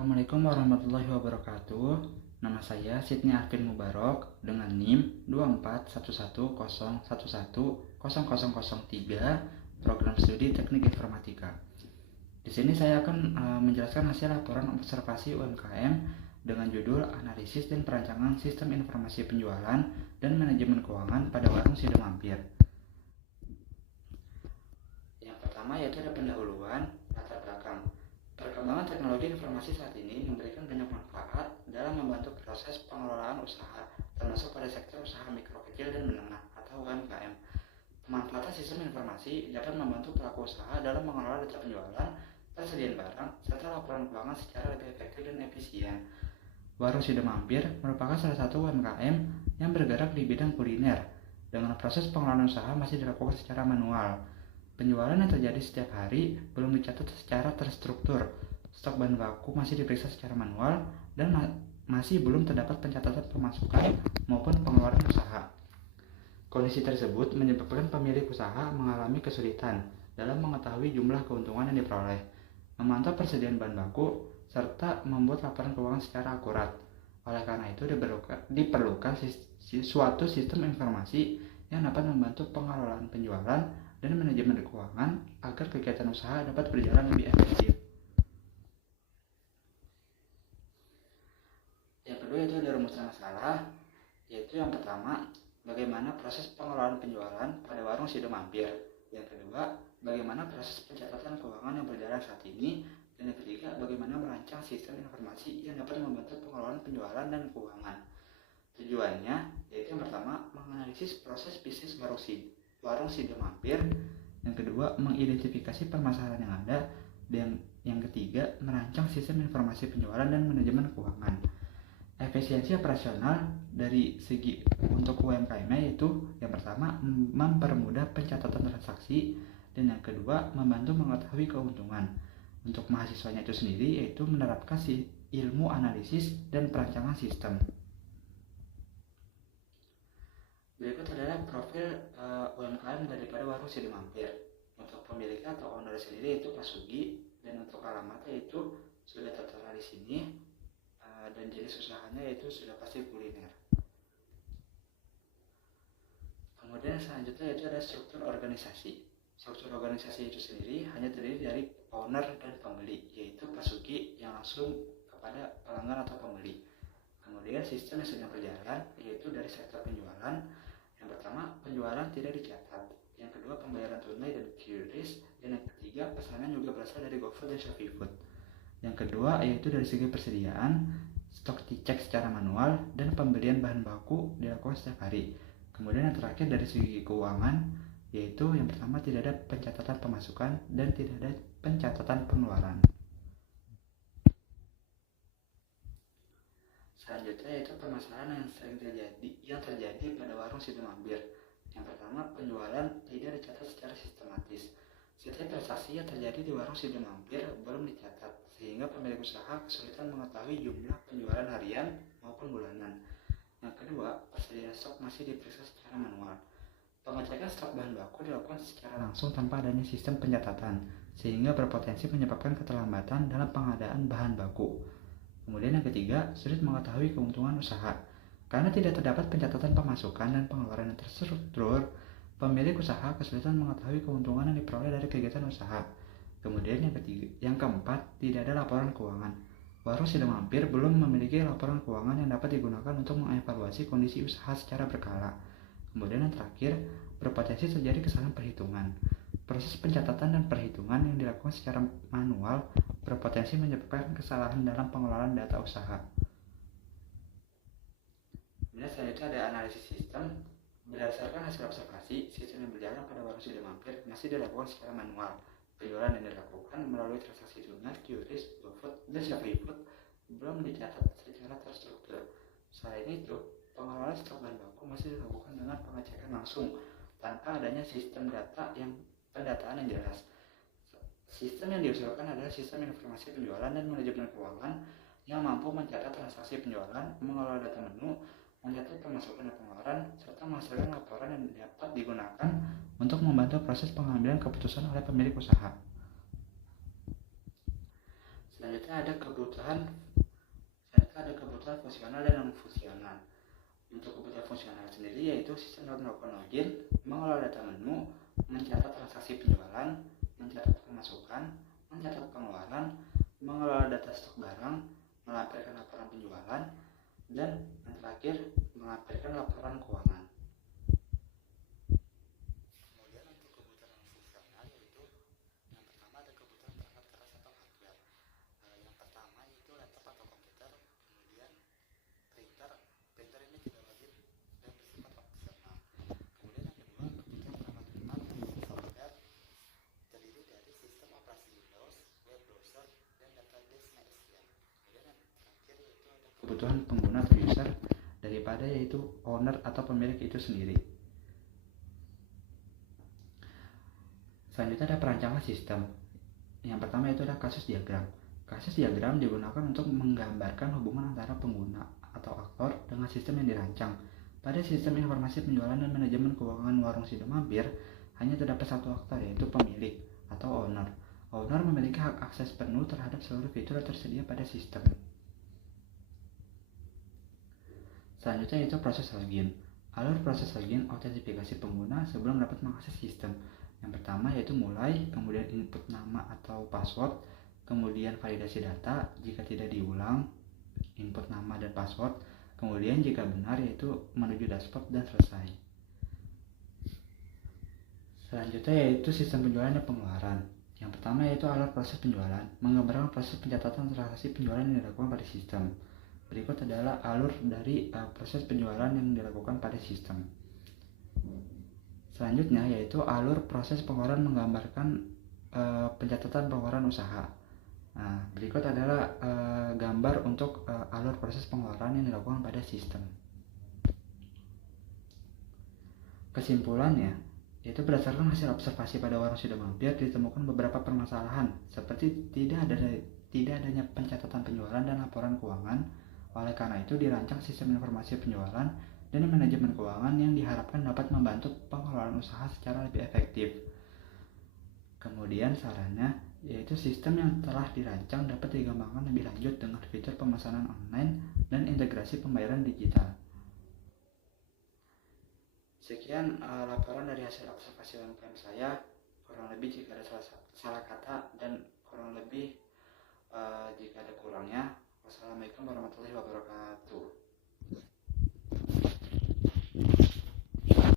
Assalamualaikum warahmatullahi wabarakatuh. Nama saya Sidney Arvin Mubarok dengan NIM 241111100003 Program Studi Teknik Informatika. Di sini saya akan menjelaskan hasil laporan observasi UMKM dengan judul Analisis dan Perancangan Sistem Informasi Penjualan dan Manajemen Keuangan pada Warung Sido Mampir. Yang pertama yaitu ada pendahuluan latar belakang. Perkembangan teknologi informasi saat ini memberikan banyak manfaat dalam membantu proses pengelolaan usaha, termasuk pada sektor usaha mikro kecil dan menengah atau UMKM. Pemanfaatan sistem informasi dapat membantu pelaku usaha dalam mengelola data penjualan, persediaan barang, serta laporan keuangan secara lebih efektif dan efisien. Warung Sido Mampir merupakan salah satu UMKM yang bergerak di bidang kuliner, dengan proses pengelolaan usaha masih dilakukan secara manual. Penjualan yang terjadi setiap hari belum dicatat secara terstruktur. Stok bahan baku masih diperiksa secara manual dan masih belum terdapat pencatatan pemasukan maupun pengeluaran usaha. Kondisi tersebut menyebabkan pemilik usaha mengalami kesulitan dalam mengetahui jumlah keuntungan yang diperoleh, memantau persediaan bahan baku, serta membuat laporan keuangan secara akurat. Oleh karena itu diperlukan suatu sistem informasi yang dapat membantu pengelolaan penjualan dan manajemen keuangan agar kegiatan usaha dapat berjalan lebih efektif. Yang kedua itu ada rumusan masalah, yaitu yang pertama, bagaimana proses pengelolaan penjualan pada warung Sido Mampir. Yang kedua, bagaimana proses pencatatan keuangan yang berjalan saat ini. Dan yang ketiga, bagaimana merancang sistem informasi yang dapat membantu pengelolaan penjualan dan keuangan. Tujuannya yaitu yang pertama, menganalisis proses bisnis warung Sido Mampir. Yang kedua, mengidentifikasi permasalahan yang ada. Dan yang ketiga, merancang sistem informasi penjualan dan manajemen keuangan. Efisiensi operasional dari segi untuk UMKM yaitu yang pertama, mempermudah pencatatan transaksi, dan yang kedua, membantu mengetahui keuntungan. Untuk mahasiswanya itu sendiri yaitu menerapkan ilmu analisis dan perancangan sistem. Berikut adalah profil UMKM daripada warung Sido Mampir. Untuk pemilik atau owner sendiri yaitu Pak Sugi, dan untuk alamatnya itu sudah tertera di sini, dan jenis usahanya yaitu sudah pasti kuliner. Kemudian selanjutnya itu ada struktur organisasi. Struktur organisasi itu sendiri hanya terdiri dari owner dan pembeli, yaitu Pak Sugi yang langsung kepada pelanggan atau pembeli. Kemudian sistem yang sedang berjalan yaitu dari sektor penjualan. Yang pertama, penjualan tidak dicatat. Yang kedua, pembayaran tunai dan QRIS. Dan yang ketiga, pesanan juga berasal dari GoFood dan ShopeeFood. Yang kedua yaitu dari segi persediaan, stok dicek secara manual dan pembelian bahan baku dilakukan setiap hari. Kemudian yang terakhir dari segi keuangan, yaitu yang pertama tidak ada pencatatan pemasukan dan tidak ada pencatatan pengeluaran. Selanjutnya yaitu permasalahan yang sering terjadi pada warung Sido Mampir. Yang pertama, penjualan tidak dicatat secara sistematis. Setiap transaksi yang terjadi di warung Sido Mampir belum dicatat, sehingga pemilik usaha kesulitan mengetahui jumlah penjualan harian maupun bulanan. Yang kedua, persediaan stok masih diperiksa secara manual. Pengecekan stok bahan baku dilakukan secara langsung tanpa adanya sistem pencatatan, sehingga berpotensi menyebabkan keterlambatan dalam pengadaan bahan baku. Kemudian yang ketiga, sulit mengetahui keuntungan usaha. Karena tidak terdapat pencatatan pemasukan dan pengeluaran yang terstruktur, pemilik usaha kesulitan mengetahui keuntungan yang diperoleh dari kegiatan usaha. Kemudian yang keempat, tidak ada laporan keuangan. Warung Sido Mampir belum memiliki laporan keuangan yang dapat digunakan untuk mengevaluasi kondisi usaha secara berkala. Kemudian yang terakhir, berpotensi terjadi kesalahan perhitungan. Proses pencatatan dan perhitungan yang dilakukan secara manual berpotensi menyebabkan kesalahan dalam pengelolaan data usaha. Kemudian selanjutnya ada analisis sistem. Berdasarkan hasil observasi, sistem yang berjalan pada warung Sido Mampir masih dilakukan secara manual. Penjualan yang dilakukan melalui transaksi tunai, QRIS, GoFood, dan ShopeeFood belum dicatat secara terstruktur. Selain itu, pengelolaan stok bahan baku masih dilakukan dengan pengecekan langsung tanpa adanya sistem pendataan yang jelas. Sistem yang diusulkan adalah sistem informasi penjualan dan manajemen keuangan yang mampu mencatat transaksi penjualan, mengelola data menu, mencatat pemasukan dan pengeluaran, serta menghasilkan laporan yang dapat digunakan untuk membantu proses pengambilan keputusan oleh pemilik usaha. Selanjutnya ada kebutuhan fungsional dan non fungsional. Untuk kebutuhan fungsional sendiri yaitu sistem dapat melakukan login, mengelola data menu, mencatat transaksi penjualan, mencatat pemasukan, mencatat pengeluaran, mengelola data stok barang, melampirkan laporan penjualan, dan yang terakhir melampirkan laporan keuangan. Kemudian untuk kebutuhan fungsional yaitu yang pertama ada kebutuhan perangkat keras atau hardware. Yang pertama itu laptop atau komputer, kemudian printer ini tidak wajib dan bersifat opsional. Kemudian yang kedua kebutuhan perangkat lunak atau software terdiri dari sistem operasi Windows, web browser, dan database MySQL. Kemudian yang terakhir yaitu ada kebutuhan pengguna atau user daripada yaitu owner atau pemilik itu sendiri. Selanjutnya ada perancangan sistem. Yang pertama itu ada kasus diagram. Kasus diagram digunakan untuk menggambarkan hubungan antara pengguna atau aktor dengan sistem yang dirancang. Pada sistem informasi penjualan dan manajemen keuangan warung Sido Mampir, hanya terdapat satu aktor yaitu pemilik atau owner. Owner memiliki hak akses penuh terhadap seluruh fitur yang tersedia pada sistem. Selanjutnya itu proses login. Alur proses login autentifikasi pengguna sebelum dapat mengakses sistem. Yang pertama yaitu mulai, kemudian input nama atau password, kemudian validasi data, jika tidak diulang, input nama dan password, kemudian jika benar yaitu menuju dashboard dan selesai. Selanjutnya yaitu sistem penjualan dan pengeluaran. Yang pertama yaitu alur proses penjualan, menggambarkan proses pencatatan transaksi penjualan yang dilakukan pada sistem. Berikut adalah alur dari proses penjualan yang dilakukan pada sistem. Selanjutnya yaitu alur proses pengeluaran menggambarkan pencatatan pengeluaran usaha. Nah, berikut adalah gambar untuk alur proses pengeluaran yang dilakukan pada sistem. Kesimpulannya, yaitu berdasarkan hasil observasi pada warung Sido Mampir ditemukan beberapa permasalahan seperti tidak adanya pencatatan penjualan dan laporan keuangan. Oleh karena itu dirancang sistem informasi penjualan dan manajemen keuangan yang diharapkan dapat membantu pengelolaan usaha secara lebih efektif. Kemudian sarannya yaitu sistem yang telah dirancang dapat dikembangkan lebih lanjut dengan fitur pemesanan online dan integrasi pembayaran digital. Sekian laporan dari hasil observasi UMKM saya. Kurang lebih jika ada salah kata dan kurang lebih jika ada kurangnya. Wassalamualaikum warahmatullahi wabarakatuh.